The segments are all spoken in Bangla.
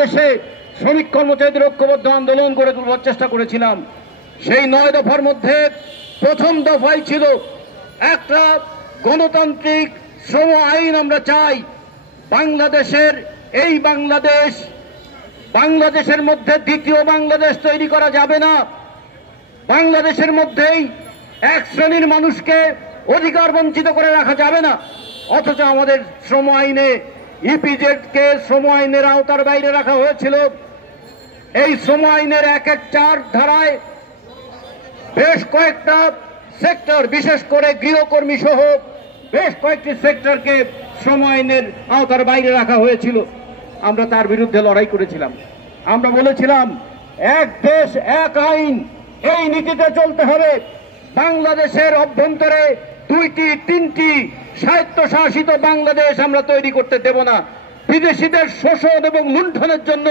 দেশে শ্রমিক কর্মচারীদের ঐক্যবদ্ধ আন্দোলন করে তোলার চেষ্টা করেছিলাম। সেই 9 দফার মধ্যে প্রথম দফাই ছিল একটা গণতান্ত্রিক শ্রম আইন আমরা চাই। বাংলাদেশের এই বাংলাদেশের মধ্যে দ্বিতীয় বাংলাদেশ তৈরি করা যাবে না। বাংলাদেশের মধ্যেই এক শ্রেণীর মানুষকে অধিকার বঞ্চিত করে রাখা যাবে না। অথচ আমাদের শ্রম আইনে ইপিজেডকে শ্রম আইনের আওতার বাইরে রাখা হয়েছিল। এই শ্রম আইনের 1-4 ধারায় বেশ কয়েকটা সেক্টর, বিশেষ করে গৃহকর্মী সহ বেশ কয়েকটি সেক্টরকে শ্রম আইনের আওতার বাইরে রাখা হয়েছিল। আমরা তার বিরুদ্ধে লড়াই করেছিলাম। আমরা বলেছিলাম এক দেশ এক আইন, এই নীতিতে চলতে হবে। বাংলাদেশের অভ্যন্তরে 2-3টি স্বায়ত্তশাসিত বাংলাদেশ আমরা তৈরি করতে দেব না। বিদেশিদের শোষণ এবং লুণ্ঠনের জন্য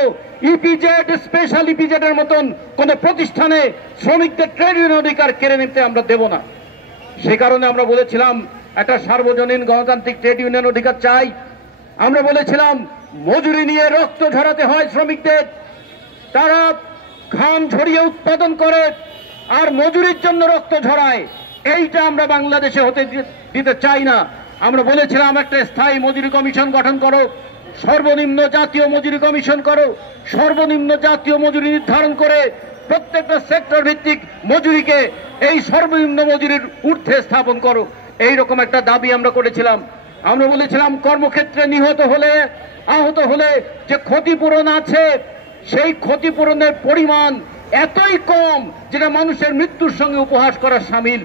ইপিজেড, স্পেশাল ইপিজেডের মতন কোন প্রতিষ্ঠানে শ্রমিকদের ট্রেড ইউনিয়ন অধিকার কেড়ে নিতে আমরা দেব না। সে কারণে আমরা বলেছিলাম একটা সার্বজনীন গণতান্ত্রিক ট্রেড ইউনিয়ন অধিকার চাই। আমরা বলেছিলাম মজুরি নিয়ে রক্ত ঝরাতে হয় শ্রমিকদের। তারা ঘাম ঝরিয়ে উৎপাদন করে আর মজুরির জন্য রক্ত ঝরায়, এইটা আমরা বাংলাদেশে হতে দিতে চাই না। আমরা বলেছিলাম একটা স্থায়ী মজুরি কমিশন গঠন করো, সর্বনিম্ন জাতীয় মজুরি কমিশন করো, সর্বনিম্ন জাতীয় মজুরি নির্ধারণ করে প্রত্যেকটা সেক্টর ভিত্তিক মজুরিকে এই সর্বনিম্ন মজুরির ঊর্ধ্বে স্থাপন করো। এইরকম একটা দাবি আমরা করেছিলাম। আমরা বলেছিলাম কর্মক্ষেত্রে আহত হলে যে ক্ষতিপূরণ আছে, সেই ক্ষতিপূরণের পরিমাণ এতই কম যেটা মানুষের মৃত্যুর সঙ্গে উপহাস করার শামিল।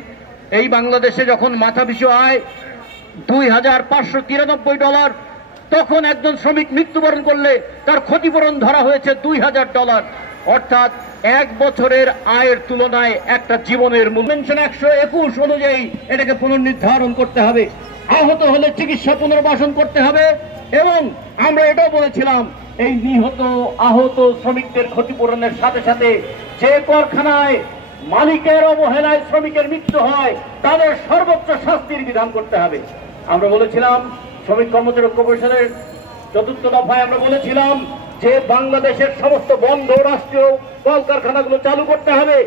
এই বাংলাদেশে যখন মাথাপিছু আয় $2,593, তখন একজন শ্রমিক মৃত্যুবরণ করলে তার ক্ষতিপূরণ ধরা হয়েছে $2,000, অর্থাৎ 1 বছরের আয়ের তুলনায় একটা জীবনের মূল্য। পেনশন 121 অনুযায়ী এটাকে পুনর্নির্ধারণ করতে হবে। আহত হলে চিকিৎসা পুনর্বাসন করতে হবে। এবং আমরা এটাও বলেছিলাম এই আহত শ্রমিকদের ক্ষতিপূরণের সাথে সাথে যে কারখানায় মালিকের অবহেলায় শ্রমিকের মৃত্যু হয় তাদের সর্বোচ্চ শাস্তির বিধান করতে হবে। আমরা বলেছিলাম শ্রমিক কর্মচারী ঐক্য পরিষদের 4th দফায় আমরা বলেছিলাম যে বাংলাদেশের সমস্ত বন্ধ রাষ্ট্রীয় কলকারখানাগুলো চালু করতে হবে।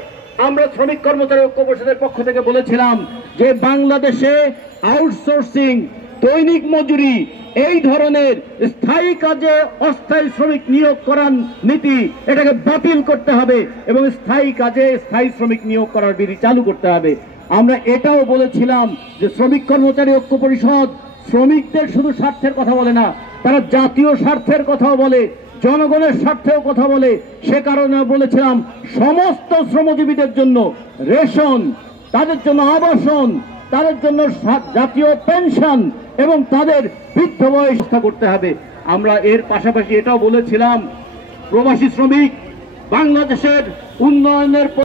আমরা শ্রমিক কর্মচারী ঐক্য পরিষদের পক্ষ থেকে বলেছিলাম যে বাংলাদেশে আউটসোর্সিং, দৈনিক মজুরি, এই ধরনের স্থায়ী কাজে অস্থায়ী শ্রমিক নিয়োগ করার নীতি, এটাকে বাতিল করতে হবে এবং স্থায়ী কাজে স্থায়ী শ্রমিক নিয়োগ করার বিধি চালু করতে হবে। আমরা এটাও বলেছিলাম যে শ্রমিক কর্মচারী ঐক্য পরিষদ শ্রমিকদের শুধু স্বার্থের কথা বলে না, তারা জাতীয় স্বার্থের কথাও বলে, জনগণের স্বার্থেও কথা বলে। সে কারণে বলেছিলাম সমস্ত শ্রমজীবীদের জন্য রেশন, তাদের জন্য আবাসন, তাদের জন্য জাতীয় পেনশন এবং তাদের বৃদ্ধ বয়স করতে হবে। আমরা এর পাশাপাশি এটাও বলেছিলাম প্রবাসী শ্রমিক বাংলাদেশের উন্নয়নের